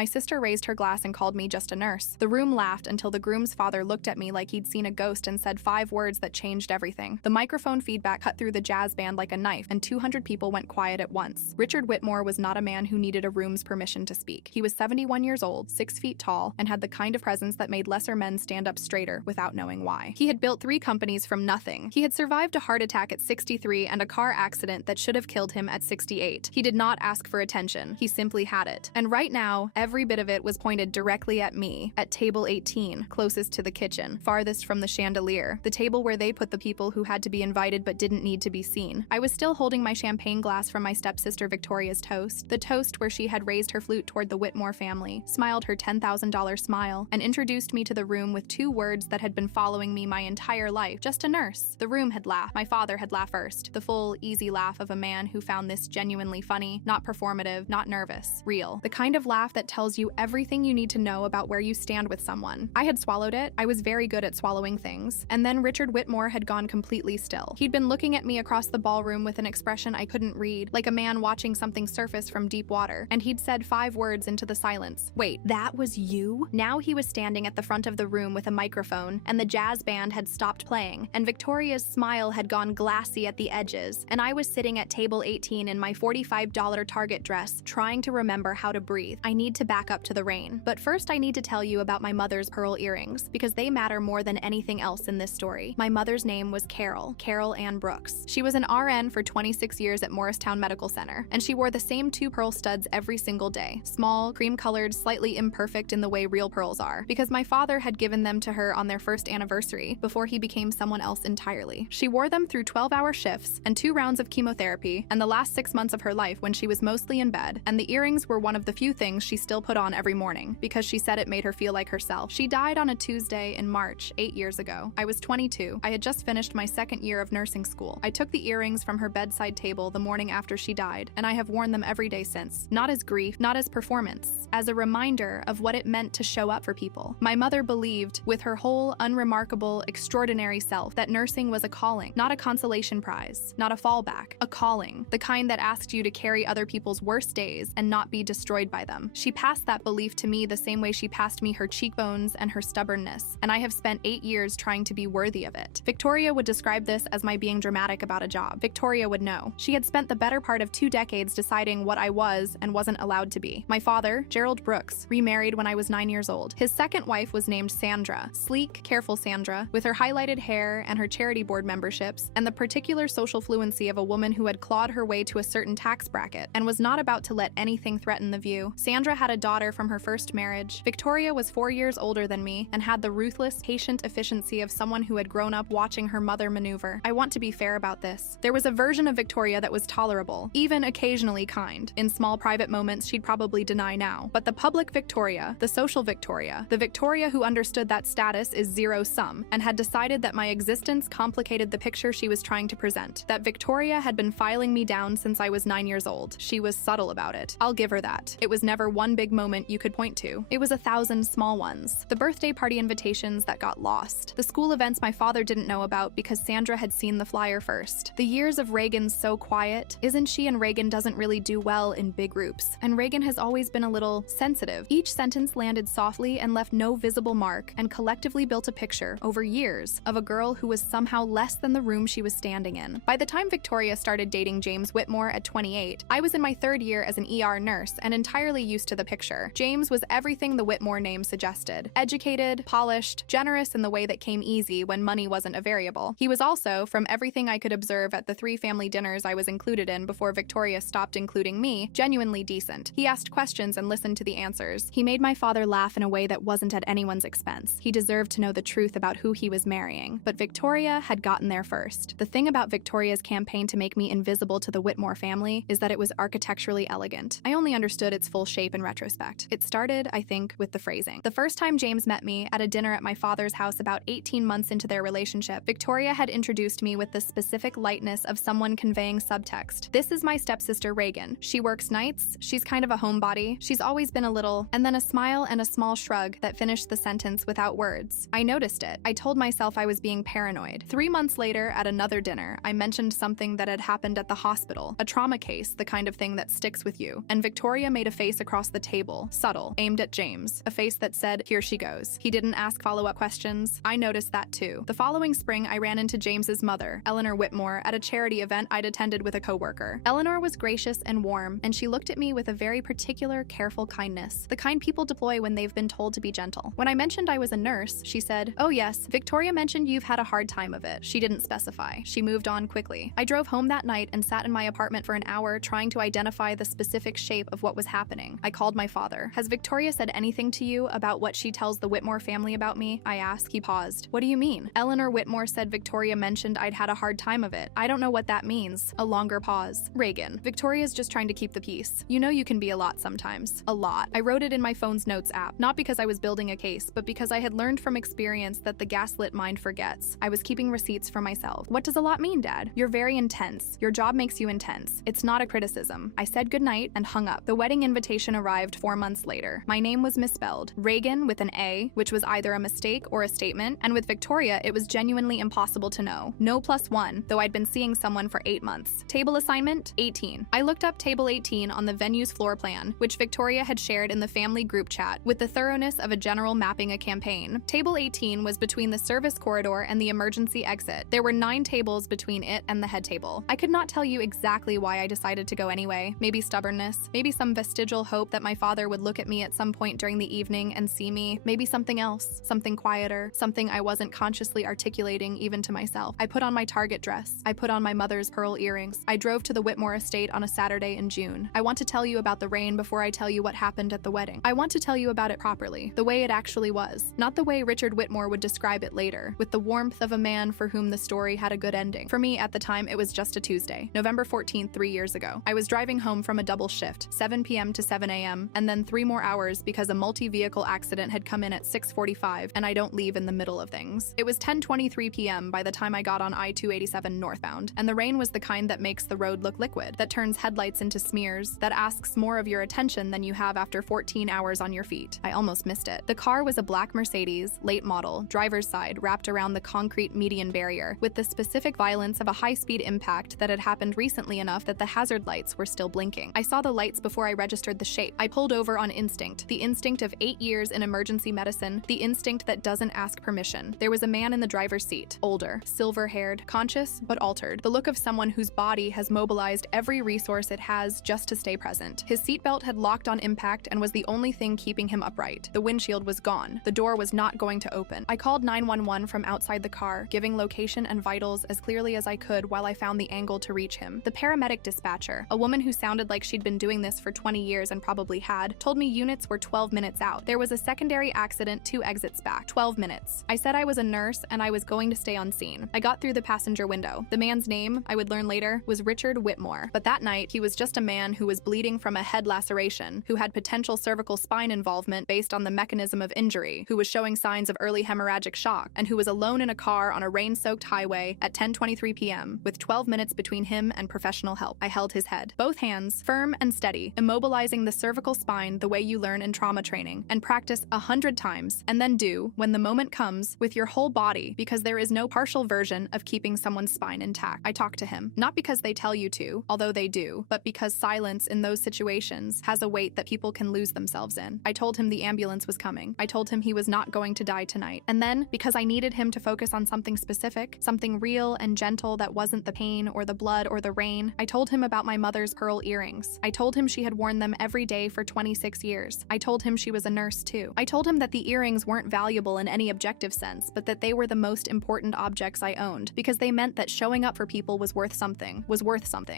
My sister raised her glass and called me just a nurse. The room laughed until the groom's father looked at me like he'd seen a ghost and said 5 words that changed everything. The microphone feedback cut through the jazz band like a knife, and 200 people went quiet at once. Richard Whitmore was not a man who needed a room's permission to speak. He was 71 years old, 6 feet tall, and had the kind of presence that made lesser men stand up straighter without knowing why. He had built 3 companies from nothing. He had survived a heart attack at 63 and a car accident that should have killed him at 68. He did not ask for attention. He simply had it. And right now, every bit of it was pointed directly at me, at table 18, closest to the kitchen, farthest from the chandelier, the table where they put the people who had to be invited but didn't need to be seen. I was still holding my champagne glass from my stepsister Victoria's toast, the toast where she had raised her flute toward the Whitmore family, smiled her $10,000 smile, and introduced me to the room with 2 words that had been following me my entire life. Just a nurse. The room had laughed. My father had laughed first. The full, easy laugh of a man who found this genuinely funny, not performative, not nervous, real. The kind of laugh that tells you everything you need to know about where you stand with someone. I had swallowed it. I was very good at swallowing things. And then Richard Whitmore had gone completely still. He'd been looking at me across the ballroom with an expression I couldn't read, like a man watching something surface from deep water. And he'd said 5 words into the silence. Wait, that was you? Now he was standing at the front of the room with a microphone, and the jazz band had stopped playing, and Victoria's smile had gone glassy at the edges, and I was sitting at table 18 in my $45 Target dress, trying to remember how to breathe. I need to back up to the rain. But first I need to tell you about my mother's pearl earrings, because they matter more than anything else in this story. My mother's name was Carol Ann Brooks. She was an RN for 26 years at Morristown Medical Center, and she wore the same 2 pearl studs every single day. Small, cream-colored, slightly imperfect in the way real pearls are, because my father had given them to her on their first anniversary before he became someone else entirely. She wore them through 12-hour shifts and 2 rounds of chemotherapy and the last 6 months of her life when she was mostly in bed, and the earrings were one of the few things she still put on every morning because she said it made her feel like herself. She died on a Tuesday in March, 8 years ago. I was 22. I had just finished my 2nd year of nursing school. I took the earrings from her bedside table the morning after she died, and I have worn them every day since. Not as grief, not as performance, as a reminder of what it meant to show up for people. My mother believed, with her whole unremarkable, extraordinary self, that nursing was a calling, not a consolation prize, not a fallback, a calling, the kind that asked you to carry other people's worst days and not be destroyed by them. She passed that belief to me the same way she passed me her cheekbones and her stubbornness, and I have spent 8 years trying to be worthy of it. Victoria would describe this as my being dramatic about a job. Victoria would know. She had spent the better part of 2 decades deciding what I was and wasn't allowed to be. My father, Gerald Brooks, remarried when I was 9 years old. His second wife was named Sandra, sleek, careful Sandra, with her highlighted hair and her charity board memberships, and the particular social fluency of a woman who had clawed her way to a certain tax bracket and was not about to let anything threaten the view. Sandra had a daughter from her first marriage. Victoria was 4 years older than me and had the ruthless, patient efficiency of someone who had grown up watching her mother maneuver. I want to be fair about this. There was a version of Victoria that was tolerable, even occasionally kind. In small private moments she'd probably deny now. But the public Victoria, the social Victoria, the Victoria who understood that status is zero-sum and had decided that my existence complicated the picture she was trying to present. That Victoria had been filing me down since I was 9 years old. She was subtle about it. I'll give her that. It was never one big moment you could point to. It was 1,000 small ones. The birthday party invitations that got lost. The school events my father didn't know about because Sandra had seen the flyer first. The years of Reagan's so quiet. Isn't she and Reagan doesn't really do well in big groups. And Reagan has always been a little sensitive. Each sentence landed softly and left no visible mark, and collectively built a picture, over years, of a girl who was somehow less than the room she was standing in. By the time Victoria started dating James Whitmore at 28, I was in my 3rd year as an ER nurse and entirely used to the picture. James was everything the Whitmore name suggested. Educated, polished, generous in the way that came easy when money wasn't a variable. He was also, from everything I could observe at the 3 family dinners I was included in before Victoria stopped including me, genuinely decent. He asked questions and listened to the answers. He made my father laugh in a way that wasn't at anyone's expense. He deserved to know the truth about who he was marrying. But Victoria had gotten there first. The thing about Victoria's campaign to make me invisible to the Whitmore family is that it was architecturally elegant. I only understood its full shape in retrospect. It started, I think, with the phrasing. The first time James met me at a dinner at my father's house about 18 months into their relationship, Victoria had introduced me with the specific lightness of someone conveying subtext. This is my stepsister Reagan. She works nights, she's kind of a homebody, she's always been a little, and then a smile and a small shrug that finished the sentence without words. I noticed it. I told myself I was being paranoid. 3 months later, at another dinner, I mentioned something that had happened at the hospital, a trauma case, the kind of thing that sticks with you, and Victoria made a face across the table, subtle, aimed at James, a face that said, "Here she goes." He didn't ask follow-up questions. I noticed that too. The following spring, I ran into James's mother, Eleanor Whitmore, at a charity event I'd attended with a coworker. Eleanor was gracious and warm, and she looked at me with a very particular, careful kindness, the kind people deploy when they've been told to be gentle. When I mentioned I was a nurse, she said, "Oh yes, Victoria mentioned you've had a hard time of it." She didn't specify. She moved on quickly. I drove home that night and sat in my apartment for an hour trying to identify the specific shape of what was happening. I called my father. "Has Victoria said anything to you about what she tells the Whitmore family about me?" I asked. He paused. "What do you mean?" "Eleanor Whitmore said Victoria mentioned I'd had a hard time of it. I don't know what that means." A longer pause. "Reagan, Victoria's just trying to keep the peace. You know you can be a lot sometimes." A lot. I wrote it in my phone's notes app, not because I was building a case, but because I had learned from experience that the gaslit mind forgets. I was keeping receipts for myself. "What does a lot mean, Dad?" "You're very intense. Your job makes you intense. It's not a criticism." I said goodnight and hung up. The wedding invitation arrived 4 months later. My name was misspelled. Reagan with an A, which was either a mistake or a statement, and with Victoria, it was genuinely impossible to know. No +1, though I'd been seeing someone for 8 months. Table assignment, 18. I looked up table 18 on the venue's floor plan, which Victoria had shared in the family group chat, with the thoroughness of a general mapping a campaign. Table 18 was between the service corridor and the emergency exit. There were 9 tables between it and the head table. I could not tell you exactly why I decided to go anyway. Maybe stubbornness, maybe some vestigial hope that my father would look at me at some point during the evening and see me, maybe something else, something quieter, something I wasn't consciously articulating even to myself. I put on my Target dress. I put on my mother's pearl earrings. I drove to the Whitmore estate on a Saturday in June. I want to tell you about the rain before I tell you what happened at the wedding. I want to tell you about it properly, the way it actually was, not the way Richard Whitmore would describe it later, with the warmth of a man for whom the story had a good ending. For me, at the time, it was just a Tuesday, November 14th, 3 years ago. I was driving home from a double shift, 7 p.m. to 7 a.m., and then 3 more hours because a multi-vehicle accident had come in at 6:45, and I don't leave in the middle of things. It was 10:23 p.m. by the time I got on I-287 northbound, and the rain was the kind that makes the road look liquid, that turns headlights into smears, that asks more of your attention than you have after 14 hours on your feet. I almost missed it. The car was a black Mercedes, late model, driver's side wrapped around the concrete median barrier, with the specific violence of a high-speed impact that had happened recently enough that the hazard lights were still blinking. I saw the lights before I registered the shape. I pulled over on instinct, the instinct of 8 years in emergency medicine, the instinct that doesn't ask permission. There was a man in the driver's seat, older, silver-haired, conscious but altered, the look of someone whose body has mobilized every resource it has just to stay present. His seatbelt had locked on impact and was the only thing keeping him upright. The windshield was gone. The door was not going to open. I called 911 from outside the car, giving location and vitals as clearly as I could while I found the angle to reach him. The paramedic dispatcher, a woman who sounded like she'd been doing this for 20 years and probably had, told me units were 12 minutes out. There was a secondary accident 2 exits back. 12 minutes. I said I was a nurse and I was going to stay on scene. I got through the passenger window. The man's name, I would learn later, was Richard Whitmore. But that night, he was just a man who was bleeding from a head laceration, who had potential cervical spine involvement based on the mechanism of injury, who was showing signs of early hemorrhagic shock, and who was alone in a car on a rain-soaked highway at 10:23 p.m., with 12 minutes between him and professional help. I held his head. Both hands, firm and steady, immobilizing the cervical spine the way you learn in trauma training, and practice 100 times, and then do, when the moment comes, with your whole body, because there is no partial version of keeping someone's spine intact. I talked to him, not because they tell you to, although they do, but because silence in those situations has a weight that people can lose themselves in. I told him the ambulance was coming. I told him he was not going to die tonight. And then, because I needed him to focus on something specific, something real and gentle that wasn't the pain or the blood or the rain, I told him about my mother's pearl earrings. I told him she had worn them every day for 26 years. I told him she was a nurse too. I told him that the earrings weren't valuable in any objective sense, but that they were the most important objects I owned, because they meant that showing up for people was worth something,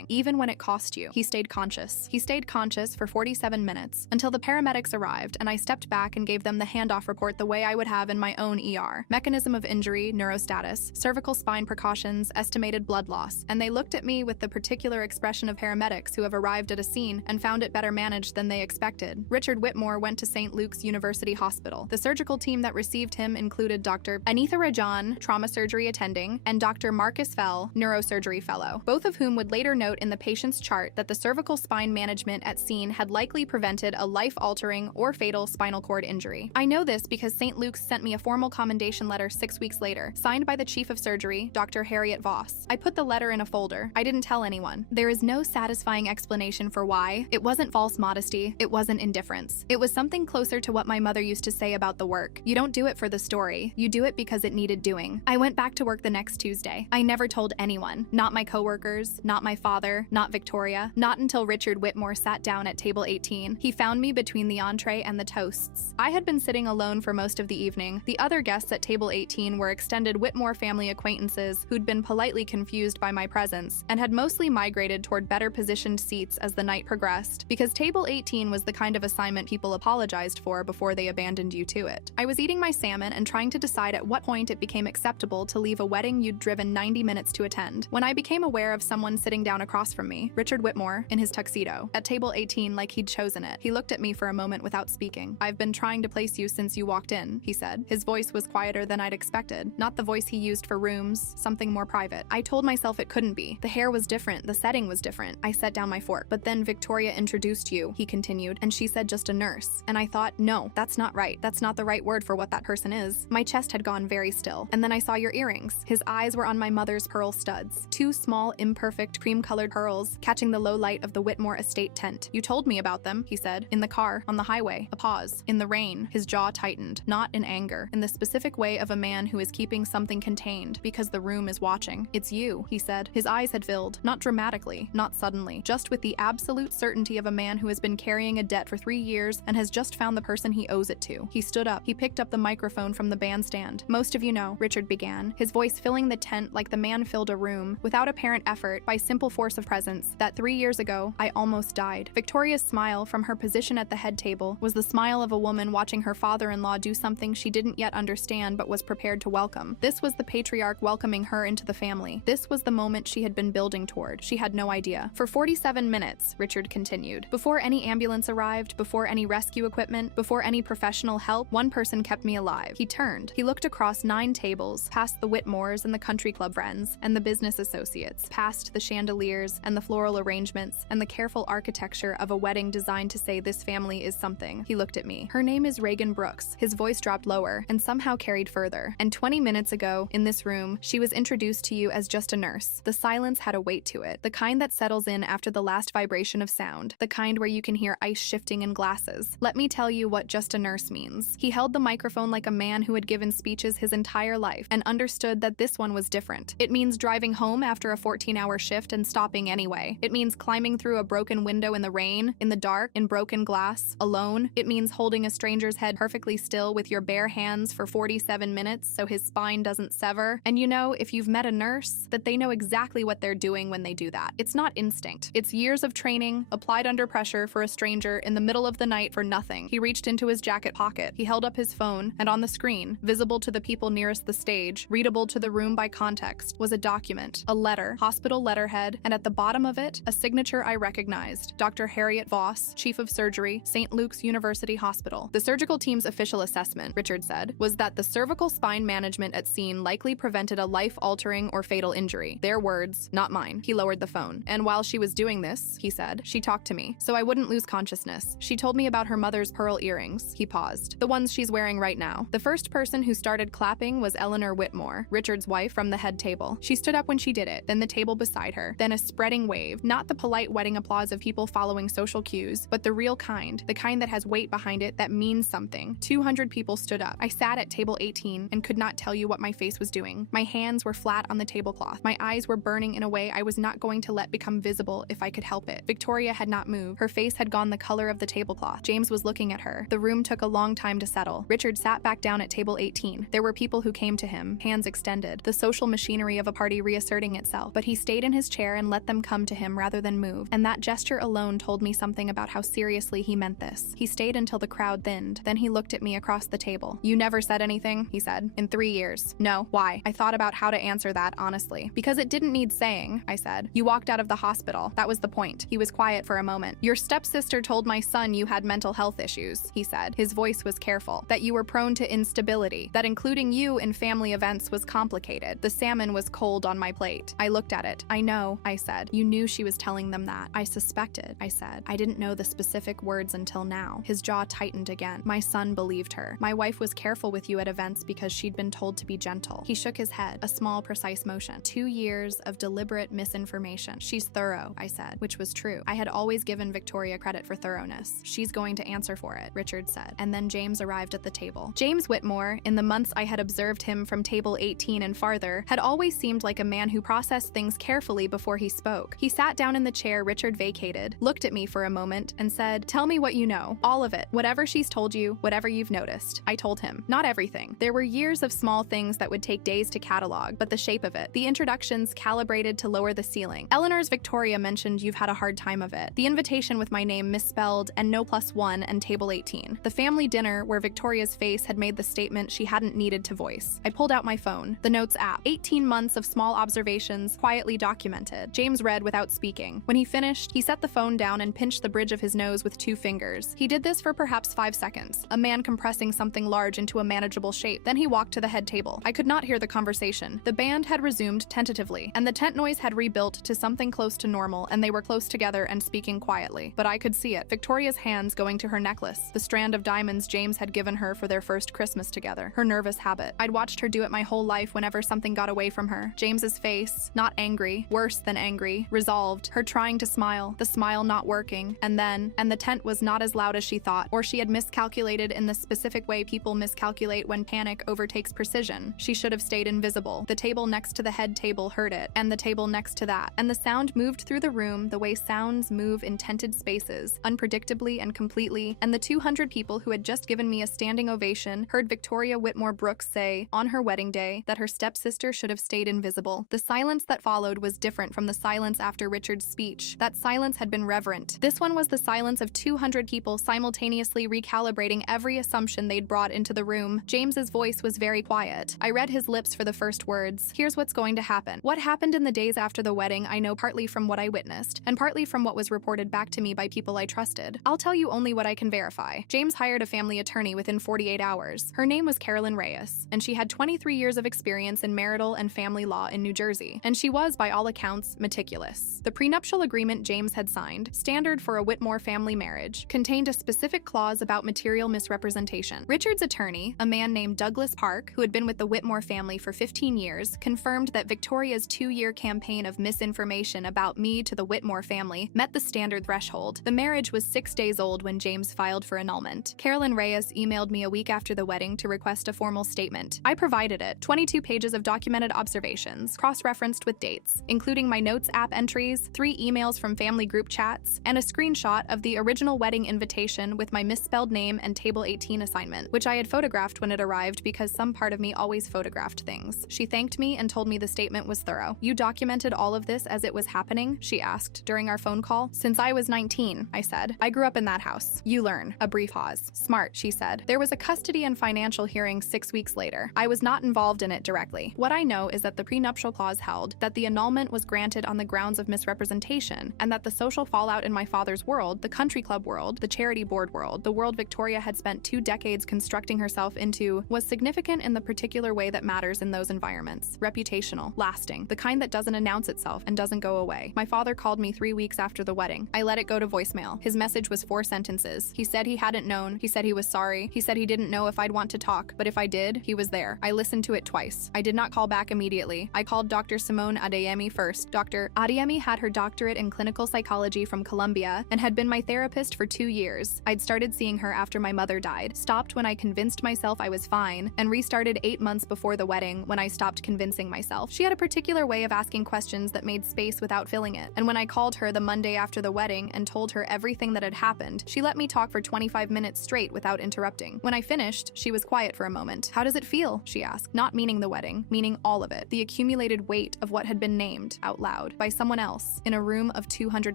even when it cost you. He stayed conscious. He stayed conscious for 47 minutes, until the paramedics arrived and I stepped back and gave them the handoff report the way I would have in my own ER. Mechanism of injury, neurostatus, cervical spine precautions, estimated blood loss, and they looked at me with the particular expression of paramedics who have arrived at a scene and found it better managed than they expected. Richard Whitmore went to St. Luke's University Hospital. The surgical team that received him included Dr. Anitha Rajan, trauma surgery attending, and Dr. Marcus Fell, neurosurgery fellow, both of whom would later note in the patient's chart that the cervical spine management at scene had likely prevented a life-altering or fatal spinal cord injury. I know this because St. Luke's sent me a formal commendation letter 6 weeks later, signed by the chief of surgery, Dr. Harriet Voss. I put the letter in a folder. I didn't tell anyone. There is no satisfying explanation for why. It wasn't false modesty. say. It wasn't indifference. It was something closer to what my mother used to say about the work. You don't do it for the story. You do it because it needed doing. I went back to work the next Tuesday. I never told anyone. Not my coworkers, not my father, not Victoria, not until Richard Whitmore sat down at table 18. He found me between the entree and the toasts. I had been sitting alone for most of the evening. The other guests at table 18 were extended Whitmore family acquaintances who'd been politely confused by my presence and had mostly migrated toward better positioned seats as the night progressed, because table 18 was the kind of assignment people apologized for before they abandoned you to it. I was eating my salmon and trying to decide at what point it became acceptable to leave a wedding you'd driven 90 minutes to attend, when I became aware of someone sitting down across from me, Richard Whitmore, in his tuxedo, at table 18 like he'd chosen it. He looked at me for a moment without speaking. "I've been trying to place you since you walked in," he said. His voice was quieter than I'd expected, not the voice he used for rooms, something more private. I told myself it couldn't be. The hair was different, the setting was different. I set down my fork. "But then Victoria introduced you," he continued, "and she said just a nurse." And I thought, no, that's not right. That's not the right word for what that person is. My chest had gone very still. And then I saw your earrings. His eyes were on my mother's pearl studs. Two small, imperfect, cream-colored pearls, catching the low light of the Whitmore estate tent. "You told me about them," he said. "In the car, on the highway." A pause. "In the rain." His jaw tightened, not in anger, in the specific way of a man who is keeping something contained because the room is watching. "It's you," he said. His eyes had filled, not dramatically, not suddenly, just with the absolute certainty of a man who has been carrying a debt for 3 years and has just found the person he owes it to. He stood up. He picked up the microphone from the bandstand. "Most of you know," Richard began, his voice filling the tent like the man filled a room, without apparent effort, by simple force of presence, "that 3 years ago, I almost died." Victoria's smile, from her position at the head table, was the smile of a woman watching her father-in-law do something she didn't yet understand but was prepared to welcome. This was the patriarch welcoming her into the family. This was the moment she had been building toward. She had no idea. "For 47 minutes, Richard continued. "Before any ambulance arrived, before any rescue equipment, before any professional help, one person kept me alive." He turned. He looked across 9 tables, past the Whitmores and the country club friends, and the business associates, past the chandeliers and the floral arrangements and the careful architecture of a wedding designed to say this family is something. He looked at me. "Her name is Reagan Brooks." His voice dropped lower and somehow carried further. "And 20 minutes ago, in this room, she was introduced to you as just a nurse." The silence had a weight to it, the kind that settles in after the last vibration of sound, the kind where you can hear ice shifting in glasses. "Let me tell you what just a nurse means." He held the microphone like a man who had given speeches his entire life and understood that this one was different. "It means driving home after a 14-hour shift and stopping anyway. It means climbing through a broken window in the rain, in the dark, in broken glass, alone. It means holding a stranger's head perfectly still with your bare hands for 47 minutes so his spine doesn't sever. And you know, if you've met a nurse, that they know exactly what they're doing when they do that. It's not instinct. It's years of training, applied under pressure for a stranger in the middle of the night for nothing." He reached into his jacket pocket. He held up his phone, and on the screen, visible to the people nearest the stage, readable to the room by context, was a document, a letter, hospital letterhead, and at the bottom of it, a signature I recognized. Dr. Harriet Voss, Chief of Surgery, St. Luke's University Hospital. "The surgical team's official assessment," Richard said, "was that the cervical spine management at scene likely prevented a life-altering or fatal injury." Their words, not mine. He lowered the phone. "And while she was doing this," he said, "she talked to me, so I wouldn't lose consciousness. She told me about her mother's pearl earrings." He paused. "The ones she's wearing right now." The first person who started clapping was Eleanor Whitmore, Richard's wife, from the head table. She stood up when she did it, then the table beside her, then a spreading wave, not the polite wedding applause of people following social cues, but the real kind, the kind that has weight behind it that means something. 200 people stood up. I sat at table 18 and could not tell you what my face was doing. My hands were flat on the tablecloth. My eyes were burning in a way I was not going to let become visible if I could help it. Victoria had not moved. Her face had gone the color of the tablecloth. James was looking at her. The room took a long time to settle. Richard sat back down at table 18. There were people who came to him, hands extended, the social machinery of a party reasserting itself, but he stayed in his chair and let them come to him rather than move, and that gesture alone told me something about how seriously he meant this. He stayed until the crowd thinned. Then he looked at me across the table. "You never said anything," he said, "in 3 years." "No. Why?" I thought about how to answer that, honestly. "Because it didn't need saying," I said. "You walked out of the hospital. That was the point." He was quiet for a moment. "Your stepsister told my son you had mental health issues," he said. His voice was careful. "That you were prone to instability. That including you in family events was complicated. The salmon was cold on my plate." I looked at it. "I know," I said. "You knew she was telling them that." "I suspected," I said. "I didn't know the specific words until now." His jaw tightened again. "My son believed her. My wife was careful with you at events because she'd been told to be gentle." He shook his head, a small, precise motion. 2 years of deliberate misinformation. "She's thorough," I said, which was true. I had always given Victoria credit it for thoroughness. She's going to answer for it, Richard said. And then James arrived at the table. James Whitmore, in the months I had observed him from table 18 and farther, had always seemed like a man who processed things carefully before he spoke. He sat down in the chair Richard vacated, looked at me for a moment, and said, "Tell me what you know. All of it. Whatever she's told you, whatever you've noticed." I told him. Not everything. There were years of small things that would take days to catalog, but the shape of it. The introductions calibrated to lower the ceiling. Eleanor's Victoria mentioned you've had a hard time of it. The invitation with my name misspelled and no +1 and table 18. The family dinner where Victoria's face had made the statement she hadn't needed to voice. I pulled out my phone. The Notes app. 18 months of small observations, quietly documented. James read without speaking. When he finished, he set the phone down and pinched the bridge of his nose with 2 fingers. He did this for perhaps 5 seconds, a man compressing something large into a manageable shape. Then he walked to the head table. I could not hear the conversation. The band had resumed tentatively, and the tent noise had rebuilt to something close to normal, and they were close together and speaking quietly. But I could see it. Victoria's hands going to her necklace, the strand of diamonds James had given her for their first Christmas together. Her nervous habit. I'd watched her do it my whole life whenever something got away from her. James's face, not angry, worse than angry, resolved. Her trying to smile, the smile not working, and the tent was not as loud as she thought, or she had miscalculated in the specific way people miscalculate when panic overtakes precision. She should have stayed invisible. The table next to the head table heard it, and the table next to that, and the sound moved through the room the way sounds move in tented spaces, unpredictably and completely, and the 200 people who had just given me a standing ovation heard Victoria Whitmore Brooks say, on her wedding day, that her stepsister should have stayed invisible. The silence that followed was different from the silence after Richard's speech. That silence had been reverent. This one was the silence of 200 people simultaneously recalibrating every assumption they'd brought into the room. James's voice was very quiet. I read his lips for the first words. Here's what's going to happen. What happened in the days after the wedding I know partly from what I witnessed, and partly from what was reported back to me by people I trusted. I'll tell you only what I can verify. James hired a family attorney within 48 hours. Her name was Carolyn Reyes, and she had 23 years of experience in marital and family law in New Jersey, and she was, by all accounts, meticulous. The prenuptial agreement James had signed, standard for a Whitmore family marriage, contained a specific clause about material misrepresentation. Richard's attorney, a man named Douglas Park, who had been with the Whitmore family for 15 years, confirmed that Victoria's 2-year campaign of misinformation about me to the Whitmore family met the standard threshold. The marriage was 6 days old when James filed for annulment. Carolyn Reyes emailed me a week after the wedding to request a formal statement. I provided it. 22 pages of documented observations, cross-referenced with dates, including my Notes app entries, 3 emails from family group chats, and a screenshot of the original wedding invitation with my misspelled name and table 18 assignment, which I had photographed when it arrived because some part of me always photographed things. She thanked me and told me the statement was thorough. You documented all of this as it was happening? She asked during our phone call. Since I was 19, I said. I grew up in that house. You learn. A brief pause. Smart, she said. There was a custody and financial hearing 6 weeks later. I was not involved in it directly. What I know is that the prenuptial clause held that the annulment was granted on the grounds of misrepresentation, and that the social fallout in my father's world, the country club world, the charity board world, the world Victoria had spent 2 decades constructing herself into, was significant in the particular way that matters in those environments. Reputational, lasting, the kind that doesn't announce itself and doesn't go away. My father called me 3 weeks after the wedding. I let it go to voicemail. His message was 4 sentences. He said he hadn't known. He said he was sorry. He said he didn't know if I'd want to talk, but if I did, he was there. I listened to it twice. I did not call back immediately. I called Dr. Simone Adeyemi first. Dr. Adeyemi had her doctorate in clinical psychology from Columbia and had been my therapist for 2 years. I'd started seeing her after my mother died, stopped when I convinced myself I was fine, and restarted 8 months before the wedding when I stopped convincing myself. She had a particular way of asking questions that made space without filling it, and when I called her the Monday after the wedding and told her everything that had happened, she let me talk for 25 minutes straight without interrupting. When I finished, she was quiet for a moment. How does it feel? She asked, not meaning the wedding, meaning all of it, the accumulated weight of what had been named, out loud, by someone else, in a room of 200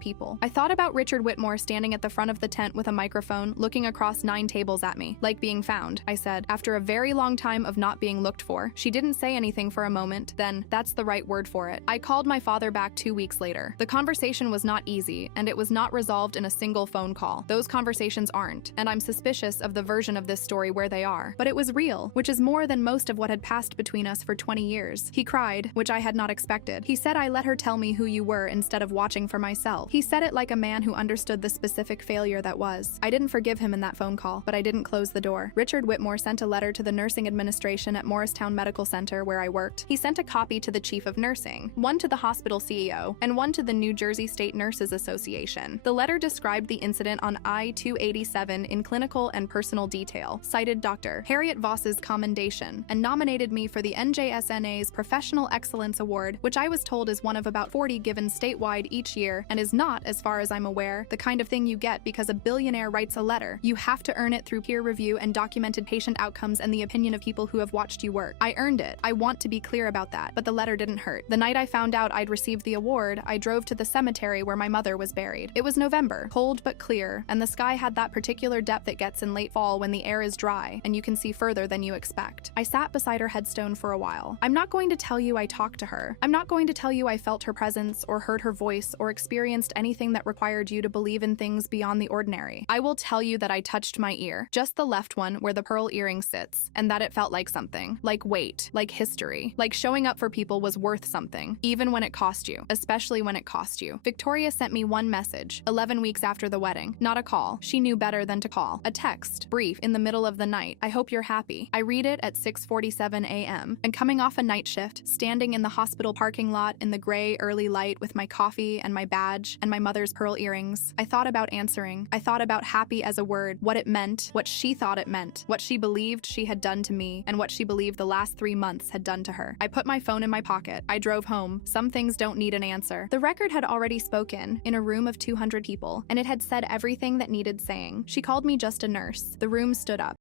people. I thought about Richard Whitmore standing at the front of the tent with a microphone, looking across 9 tables at me, like being found, I said, after a very long time of not being looked for. She didn't say anything for a moment, then, that's the right word for it. I called my father back 2 weeks later. The conversation was not easy, and it was not resolved in a single phone call. Those conversations aren't, and I'm suspicious of the version of this story where they are. But it was real, which is more than most of what had passed between us for 20 years. He cried, which I had not expected. He said I let her tell me who you were instead of watching for myself. He said it like a man who understood the specific failure that was. I didn't forgive him in that phone call, but I didn't close the door. Richard Whitmore sent a letter to the nursing administration at Morristown Medical Center where I worked. He sent a copy to the chief of nursing, one to the hospital CEO, and one to the New Jersey State Nurses Association. The letter described described the incident on I-287 in clinical and personal detail, cited Dr. Harriet Voss's commendation, and nominated me for the NJSNA's Professional Excellence Award, which I was told is one of about 40 given statewide each year and is not, as far as I'm aware, the kind of thing you get because a billionaire writes a letter. You have to earn it through peer review and documented patient outcomes and the opinion of people who have watched you work. I earned it. I want to be clear about that, but the letter didn't hurt. The night I found out I'd received the award, I drove to the cemetery where my mother was buried. It was November, cold but clear, and the sky had that particular depth it gets in late fall when the air is dry and you can see further than you expect. I sat beside her headstone for a while. I'm not going to tell you I talked to her. I'm not going to tell you I felt her presence or heard her voice or experienced anything that required you to believe in things beyond the ordinary. I will tell you that I touched my ear, just the left one where the pearl earring sits, and that it felt like something, like weight, like history, like showing up for people was worth something, even when it cost you, especially when it cost you. Victoria sent me one message, 11 weeks after the wedding. Not a call. She knew better than to call. A text, brief, in the middle of the night. I hope you're happy. I read it at 6:47 a.m. and coming off a night shift, standing in the hospital parking lot in the gray early light with my coffee and my badge and my mother's pearl earrings, I thought about answering. I thought about happy as a word, what it meant, what she thought it meant, what she believed she had done to me, and what she believed the last 3 months had done to her. I put my phone in my pocket. I drove home. Some things don't need an answer. The record had already spoken in a room of 200 people, and it had said everything that needed saying. She called me just a nurse. The room stood up.